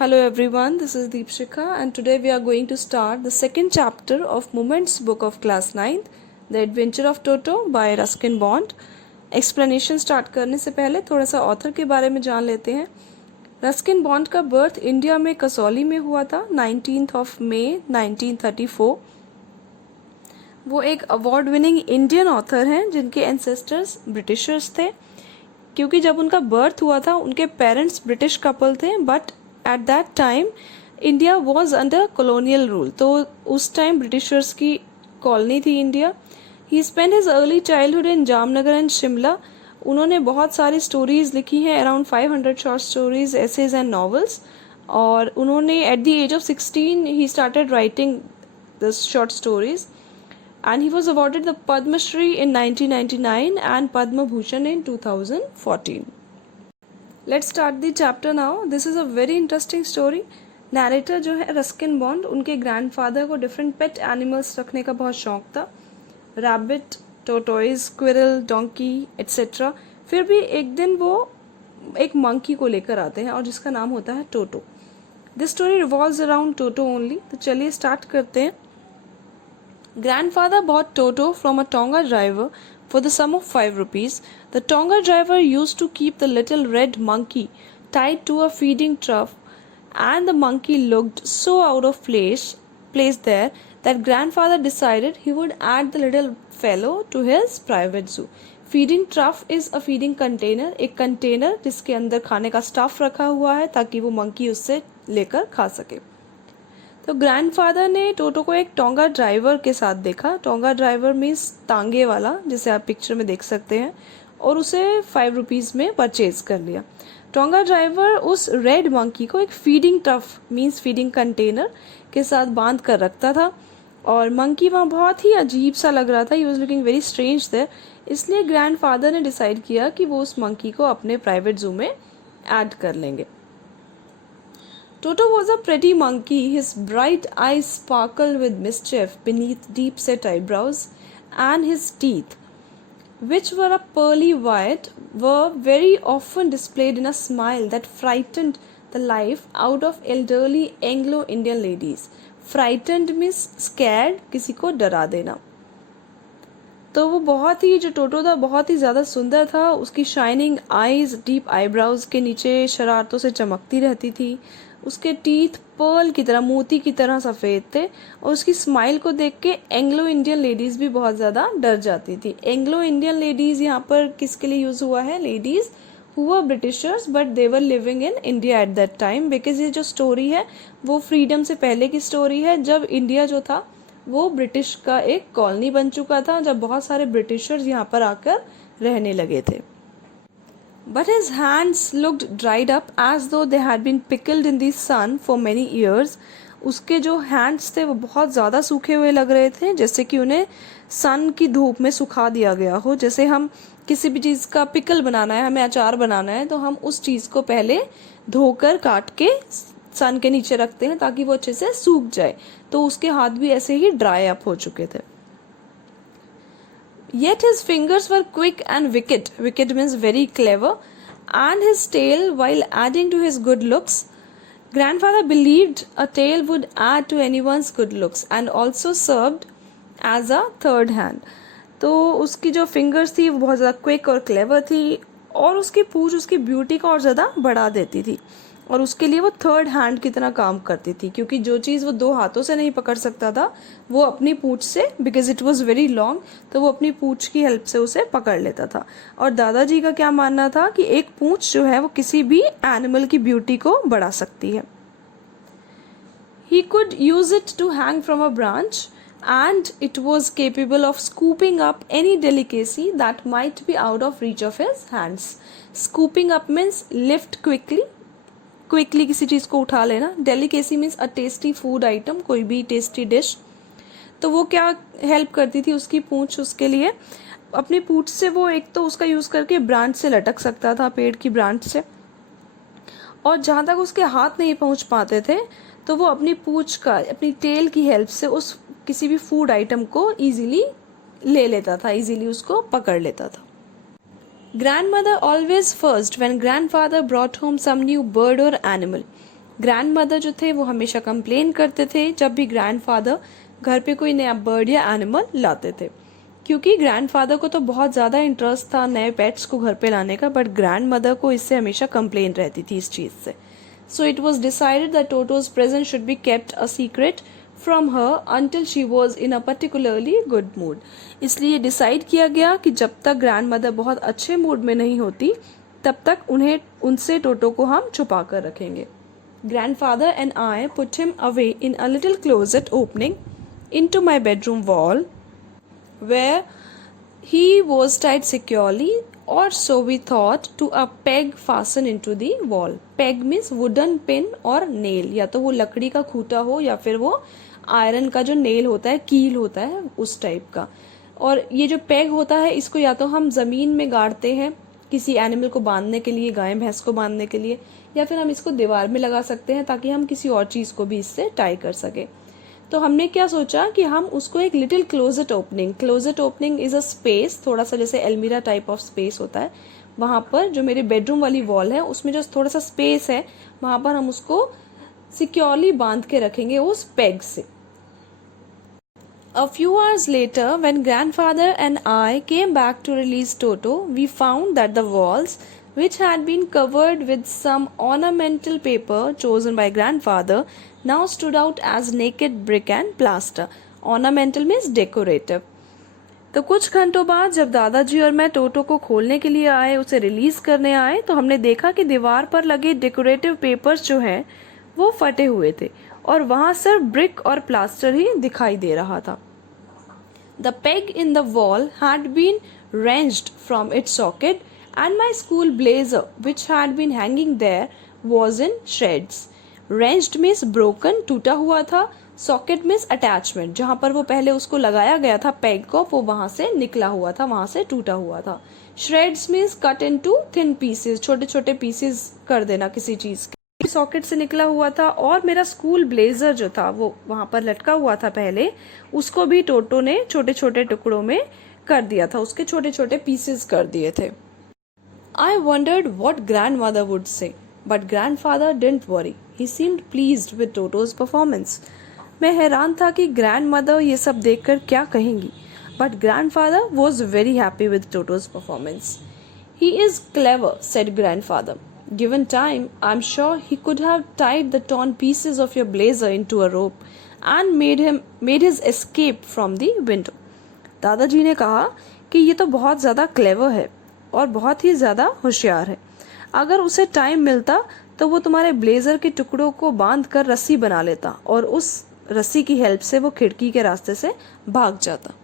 Hello everyone, this is Deepshikha and today we are going to start the second chapter of Moments book of class 9th, The Adventure of Toto by Ruskin Bond. Explanation start करने से पहले थोड़ा सा author के बारे में जान लेते हैं। रस्किन बॉन्ड का बर्थ इंडिया में कसौली में हुआ था 19th of May 1934। वो एक अवार्ड विनिंग इंडियन ऑथर हैं जिनके एंसेस्टर्स ब्रिटिशर्स थे। क्योंकि जब उनका बर्थ हुआ था उनके पेरेंट्स ब्रिटिश कपल थे, but at that time India was under colonial rule, तो उस टाइम ब्रिटिशर्स की कॉलोनी थी India. He spend his early childhood in Jamnagar and Shimla. उन्होंने बहुत सारी स्टोरीज लिखी हैं, around 500 short stories, essays and novels. और उन्होंने at the age of 16 he started writing the short stories and he was awarded the Padma Shri in 1999 and Padma Bhushan in 2014. Let's start the chapter now. This is a very interesting story. Narrator जो है Ruskin bond, उनके grandfather को different pet animals रखने का बहुत शौक था, rabbit, tortoise, squirrel, donkey etcetera. फिर भी एक दिन वो एक मंकी को लेकर आते हैं और जिसका नाम होता है Toto. This story revolves around Toto only. तो चलिए स्टार्ट करते हैं। Grandfather bought Toto from a Tonga driver for the sum of 5 rupees. The Tonga driver used to keep the little red monkey tied to a feeding trough, and the monkey looked so out of place there that grandfather decided he would add the little fellow to his private zoo. Feeding trough is a feeding container, एक container जिसके अंदर खाने का stuff रखा हुआ है ताकि वो मंकी उससे लेकर खा सके। तो ग्रैंडफादर ने टोटो को एक टोंगा ड्राइवर के साथ देखा। टोंगा ड्राइवर मीन्स तांगे वाला, जिसे आप पिक्चर में देख सकते हैं, और उसे 5 रुपीज़ में परचेज कर लिया। टोंगा ड्राइवर उस रेड मंकी को एक feeding tough means feeding container के साथ बांध कर रखता था, और मंकी वहाँ बहुत ही अजीब सा लग रहा था। He was looking very strange there. इसलिए ग्रैंडफादर ने डिसाइड किया कि वो उस मंकी को अपने प्राइवेट जू में ऐड कर लेंगे। Toto was a pretty monkey. His bright eyes sparkled with mischief beneath deep-set eyebrows, and his teeth, which were a pearly white, were very often displayed in a smile that frightened the life out of elderly Anglo-Indian ladies. Frightened means scared, किसी को डरा देना। तो वो बहुत ही, जो टोटो था बहुत ही ज़्यादा सुंदर था। उसकी शाइनिंग आईज डीप आईब्राउज के नीचे शरारतों से चमकती रहती थी। उसके टीथ पर्ल की तरह, मोती की तरह सफ़ेद थे, और उसकी स्माइल को देख के एंग्लो इंडियन लेडीज़ भी बहुत ज़्यादा डर जाती थी। एंग्लो इंडियन लेडीज़ यहाँ पर किसके लिए यूज़ हुआ है? Ladies who were Britishers but they were living in India at that time, because ये जो स्टोरी है वो फ्रीडम से पहले की स्टोरी है, जब इंडिया जो था वो ब्रिटिश का एक कॉलोनी बन चुका था, जब बहुत सारे ब्रिटिशर्स यहाँ पर आकर रहने लगे थे। But his hands looked dried up as though they had been pickled in the sun for many years. उसके जो हैंड्स थे वो बहुत ज़्यादा सूखे हुए लग रहे थे, जैसे कि उन्हें सन की धूप में सुखा दिया गया हो। जैसे हम किसी भी चीज़ का पिकल बनाना है, हमें अचार बनाना है, तो हम उस चीज़ को पहले धोकर काट के सन के नीचे रखते हैं ताकि वो अच्छे से सूख जाए। तो उसके हाथ भी ऐसे ही ड्राई अप हो चुके थे। Yet his fingers were quick and wicked. Wicked means very clever. And his tail, while adding to his good looks, grandfather believed a tail would add to anyone's good looks and also served as a third hand. तो उसकी जो fingers थी वो बहुत ज़्यादा quick और clever थी, और उसकी पूंछ उसकी ब्यूटी को और ज़्यादा बढ़ा देती थी, और उसके लिए वो थर्ड हैंड की तरह काम करती थी। क्योंकि जो चीज़ वो 2 हाथों से नहीं पकड़ सकता था वो अपनी पूंछ से, because it was very long, तो वो अपनी पूंछ की हेल्प से उसे पकड़ लेता था। और दादाजी का क्या मानना था कि एक पूंछ जो है वो किसी भी एनिमल की ब्यूटी को बढ़ा सकती है। He could use it to hang from a branch and it was capable of scooping up any delicacy that might be out of reach of his hands. Scooping up means lift quickly, quickly किसी चीज़ को उठा लेना। Delicacy means अ tasty food item, कोई भी tasty dish. तो वो क्या help करती थी उसकी पूंछ, उसके लिए अपनी पूंछ से वो एक तो उसका यूज़ करके ब्रांच से लटक सकता था, पेड़ की ब्रांच से, और जहाँ तक उसके हाथ नहीं पहुँच पाते थे तो वो अपनी पूंछ का, अपनी टेल की हेल्प से उस किसी भी फूड आइटम को ईजिली ले लेता था, ईजिली उसको पकड़ लेता था। Grandmother always first when grandfather brought home some new bird or animal. Grand mother जो थे वो हमेशा कंप्लेन करते थे जब भी ग्रैंडफादर घर पे कोई नया बर्ड या एनिमल लाते थे, क्योंकि ग्रैंडफादर को तो बहुत ज़्यादा इंटरेस्ट था नए पेट्स को घर पे लाने का, बट ग्रैंड मदर को इससे हमेशा कंप्लेन रहती थी इस चीज़ से. So it was decided that Toto's presence should be kept a secret from her until she was in a particularly good mood. इसलिए डिसाइड किया गया कि जब तक ग्रैंड मदर बहुत अच्छे मूड में नहीं होती तब तक उनसे टोटो को हम छुपा कर रखेंगे. Grandfather and I put him away in a little closet opening into my bedroom wall where he was tied securely, or so we thought, to a peg fastened into the wall. Peg means wooden pin और nail, या तो वो लकड़ी का खूंटा हो या फिर वो आयरन का जो नेल होता है, कील होता है, उस टाइप का. और ये जो पेग होता है इसको या तो हम जमीन में गाड़ते हैं किसी एनिमल को बांधने के लिए, गाय भैंस को बांधने के लिए, या फिर हम इसको दीवार में लगा सकते हैं ताकि हम किसी और चीज को भी इससे टाई कर सके. तो हमने क्या सोचा कि हम उसको एक little closet opening is a space, थोड़ा सा जैसे एल्मीरा टाइप ऑफ स्पेस होता है, वहां पर जो मेरे बेडरूम वाली वॉल है उसमें जो थोड़ा सा स्पेस है वहां पर हम उसको सिक्योरली बांध के रखेंगे उस पेग से. A few hours later, when grandfather and I came back to release Toto, we found that the walls, which had been covered with some ornamental paper chosen by grandfather, now stood out as naked brick and plaster. Ornamental means decorative. तो कुछ घंटों बाद जब दादाजी और मैं टोटो को खोलने के लिए आए, उसे रिलीज करने आए, तो हमने देखा कि दीवार पर लगे डेकोरेटिव पेपर्स जो हैं वो फटे हुए थे और वहां सिर्फ ब्रिक और प्लास्टर ही दिखाई दे रहा था. The peg in the wall had been wrenched from its socket and my school blazer, which had been hanging there, was in shreds. Wrenched means broken, टूटा हुआ था. Socket means attachment, जहां पर वो पहले उसको लगाया गया था पेग को, वो वहां से निकला हुआ था, वहां से टूटा हुआ था. Shreds means cut into thin pieces, छोटे छोटे pieces कर देना किसी चीज के. सॉकेट से निकला हुआ था. और मेरा स्कूल ब्लेजर जो था वो वहां पर लटका हुआ था पहले, उसको भी टोटो ने छोटे छोटे टुकड़ों में कर दिया था, उसके छोटे छोटे पीसेस कर दिए थे. I wondered what grandmother would say, but grandfather didn't worry. He seemed pleased with Toto's performance. मैं हैरान था कि ग्रैंडमदर ये सब देखकर क्या कहेंगी, but grandfather was very happy with Toto's performance. He is clever, said grandfather. Given time, I'm sure he could have tied the torn pieces of your blazer into a rope and made his escape from the window. दादाजी ने कहा कि ये तो बहुत ज़्यादा clever है और बहुत ही ज़्यादा होशियार है. अगर उसे टाइम मिलता तो वो तुम्हारे ब्लेजर के टुकड़ों को बांध कर रस्सी बना लेता और उस रस्सी की हेल्प से वो खिड़की के रास्ते से भाग जाता.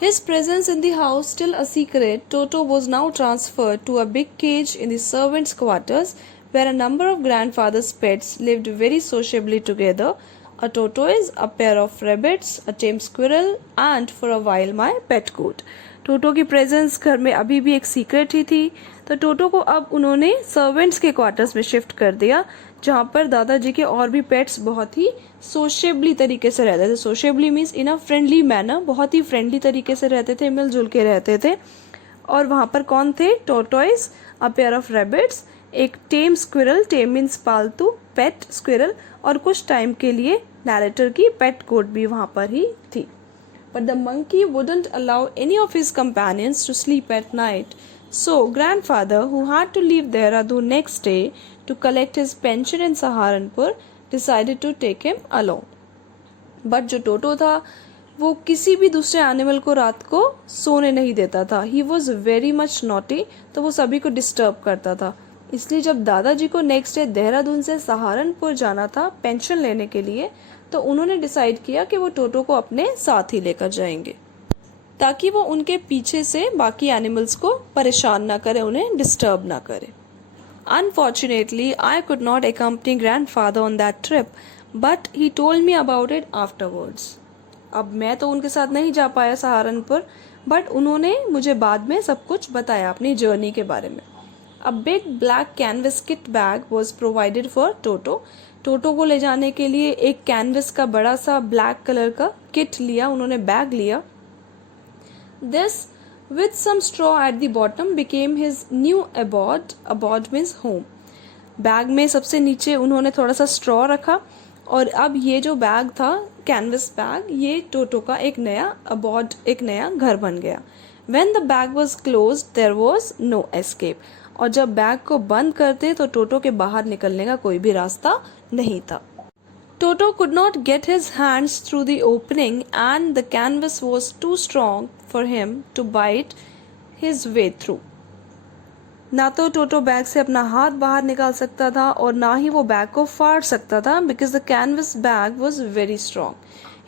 His presence in the house still a secret, Toto was now transferred to a big cage in the servants' quarters where a number of grandfather's pets lived very sociably together. A tortoise, a pair of rabbits, a tame squirrel, and for a while my pet goat. टोटो की presence घर में अभी भी एक secret ही थी, तो टोटो को अब उन्होंने सर्वेंट्स के क्वार्टर्स में शिफ्ट कर दिया जहाँ पर दादाजी के और भी पेट्स बहुत ही सोशेबली तरीके से रहते थे. Sociably means in a friendly manner, बहुत ही फ्रेंडली तरीके से रहते थे, मिलजुल के रहते थे. और वहाँ पर कौन थे? Tortoise, a pair of rabbits, एक टेम स्क्विरल, टेम मीन्स पालतू, पेट स्क्विरल, और कुछ टाइम के लिए नैरेटर की पेट गोट भी वहाँ पर ही थी. But the monkey wouldn't allow any of his companions to sleep at night. So grandfather, who had to leave Dehradun next day to collect his pension in Saharanpur, decided to take him along. But जो टोटो था वो किसी भी दूसरे animal को रात को सोने नहीं देता था. He was very much naughty, तो वो सभी को डिस्टर्ब करता था. इसलिए जब दादाजी को नेक्स्ट डे देहरादून से सहारनपुर जाना था पेंशन लेने के लिए, तो उन्होंने डिसाइड किया कि वो टोटो को अपने साथ ही लेकर जाएंगे ताकि वो उनके पीछे से बाकी एनिमल्स को परेशान ना करे, उन्हें डिस्टर्ब ना करे. Unfortunately, I could not accompany grandfather on that trip, but he told me about it afterwards. अब मैं तो उनके साथ नहीं जा पाया सहारनपुर, बट उन्होंने मुझे बाद में सब कुछ बताया अपनी जर्नी के बारे में. A big black canvas kit bag was provided for Toto. टोटो को ले जाने के लिए एक कैनवस का बड़ा सा ब्लैक कलर का किट लिया, उन्होंने बैग लिया. This, with some straw at the bottom, became his new abode. Abode means home. Bag में सबसे नीचे उन्होंने थोड़ा सा स्ट्रॉ रखा और अब ये जो बैग था कैनवस बैग, ये टोटो का एक नया घर बन गया। When the bag was closed, there was no escape. और जब बैग को बंद करते तो टोटो के बाहर निकलने का कोई भी रास्ता नहीं था। Toto could not get his hands through the opening and the canvas was too strong for him to bite his way through. ना तो टोटो बैग से अपना हाथ बाहर निकाल सकता था और ना ही वो बैग को फाड़ सकता था because the canvas bag was very strong.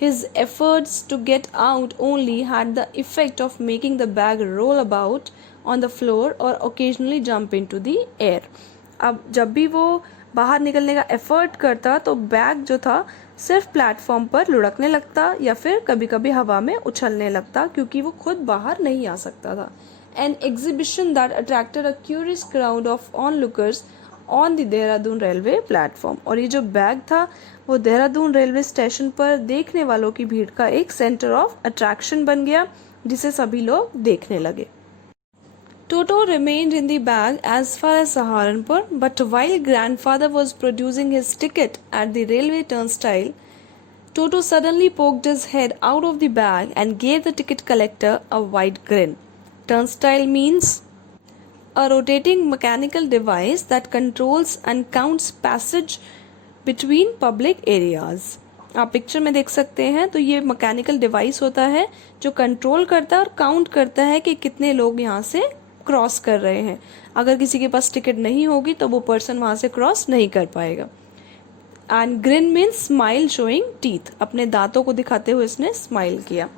His efforts to get out only had the effect of making the bag roll about on the floor or occasionally jump into the air. अब जब भी वो बाहर निकलने का effort करता तो bag जो था सिर्फ प्लेटफॉर्म पर लुढ़कने लगता या फिर कभी कभी हवा में उछलने लगता क्योंकि वो खुद बाहर नहीं आ सकता था। An exhibition that attracted a curious crowd of onlookers on the Dehradun railway platform. और ये जो बैग था वो देहरादून रेलवे स्टेशन पर देखने वालों की भीड़ का एक सेंटर ऑफ अट्रैक्शन बन गया जिसे सभी लोग देखने लगे। Toto remained in the bag as far as Saharanpur, but while grandfather was producing his ticket at the railway turnstile, Toto suddenly poked his head out of the bag and gave the ticket collector a wide grin. Turnstile means a rotating mechanical device that controls and counts passage between public areas. आप picture में देख सकते हैं तो ये mechanical device होता है जो कंट्रोल करता है और काउंट करता है कि कितने लोग यहाँ से क्रॉस कर रहे हैं। अगर किसी के पास टिकट नहीं होगी तो वो पर्सन वहाँ से क्रॉस नहीं कर पाएगा। And green means smile showing teeth, अपने दांतों को दिखाते हुए इसने स्माइल किया।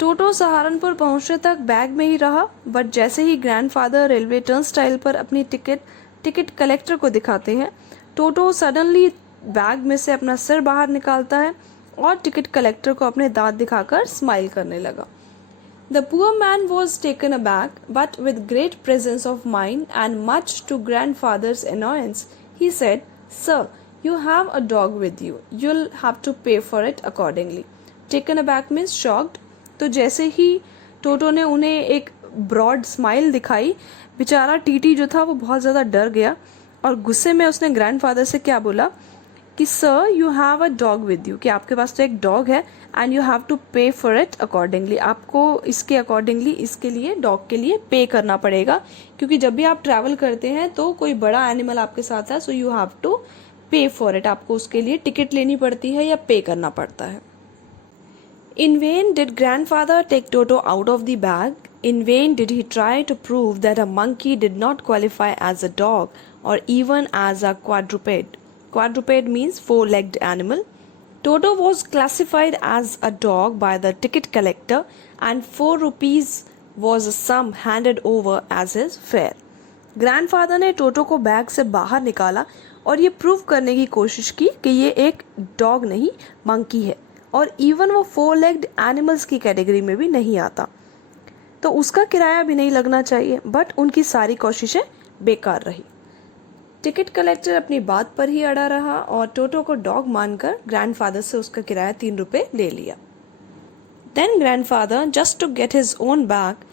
टोटो सहारनपुर पहुंचने तक बैग में ही रहा, बट जैसे ही ग्रैंडफादर रेलवे टर्नस्टाइल पर अपनी टिकट कलेक्टर को दिखाते हैं, टोटो सडनली बैग में से अपना सिर बाहर निकालता है और टिकट कलेक्टर को अपने दांत दिखाकर स्माइल करने लगा। The poor man was taken aback, but with great presence of mind and much to grandfather's annoyance, he said, "Sir, you have a dog with you. You'll have to pay for it accordingly." Taken aback means shocked. तो जैसे ही टोटो ने उन्हें एक broad smile दिखाई, बेचारा TT जो था वो बहुत ज़्यादा डर गया और गुस्से में उसने ग्रैंडफादर से क्या बोला कि sir you have a dog with you, कि आपके पास तो एक डॉग है एंड यू हैव टू पे फॉर इट अकॉर्डिंगली, आपको इसके अकॉर्डिंगली इसके लिए डॉग के लिए पे करना पड़ेगा क्योंकि जब भी आप ट्रैवल करते हैं तो कोई बड़ा एनिमल आपके साथ है, सो यू हैव टू पे फॉर इट, आपको उसके लिए टिकट लेनी पड़ती है या पे करना पड़ता है। In vain did grandfather take Toto out of the bag. In vain did he try to prove that a monkey did not qualify as a dog or even as a quadruped. Quadruped means four-legged animal. Toto was classified as a dog by the ticket collector and 4 rupees was a sum handed over as his fare. Grandfather ने टोटो को bag से बाहर निकाला और ये prove करने की कोशिश की कि ये एक डॉग नहीं मंकी है और इवन वो 4-legged एनिमल्स की कैटेगरी में भी नहीं आता, तो उसका किराया भी नहीं लगना चाहिए, बट उनकी सारी कोशिशें बेकार रही। टिकट कलेक्टर अपनी बात पर ही अड़ा रहा और टोटो को डॉग मानकर ग्रैंडफादर से उसका किराया 3 रुपए ले लिया। Then grandfather, just to get his own bag,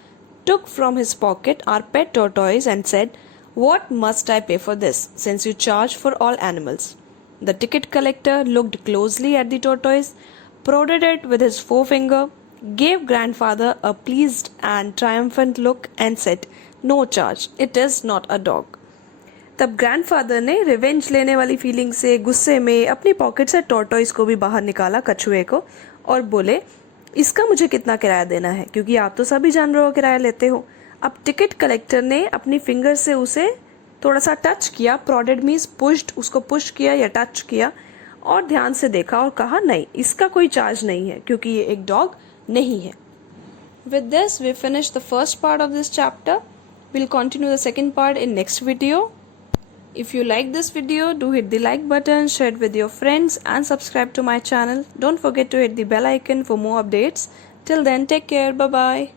took from his pocket our pet tortoise and said, "What must I pay for this, since you charge for all animals?" The ticket collector looked closely at the tortoise, prodded it with his forefinger, gave grandfather a pleased and triumphant look and said, "No charge, it is not a dog." तब grandfather ने revenge लेने वाली feeling से गुस्से में अपनी pocket से tortoise को भी बाहर निकाला, कछुए को, और बोले, इसका मुझे कितना किराया देना है, क्योंकि आप तो सभी जानवरों का किराया लेते हो। अब टिकट कलेक्टर ने अपनी फिंगर से उसे थोड़ा सा टच किया, प्रोडेड मीन्स पुश्ड, उसको पुश किया या टच किया, और ध्यान से देखा और कहा नहीं, इसका कोई चार्ज नहीं है क्योंकि ये एक डॉग नहीं है। With this we finish the first part of this chapter. Will continue the second part in next video. If you like this video, do hit the like button, share it with your friends and subscribe to my channel. Don't forget to hit the bell icon for more updates. Till then, take care. Bye bye.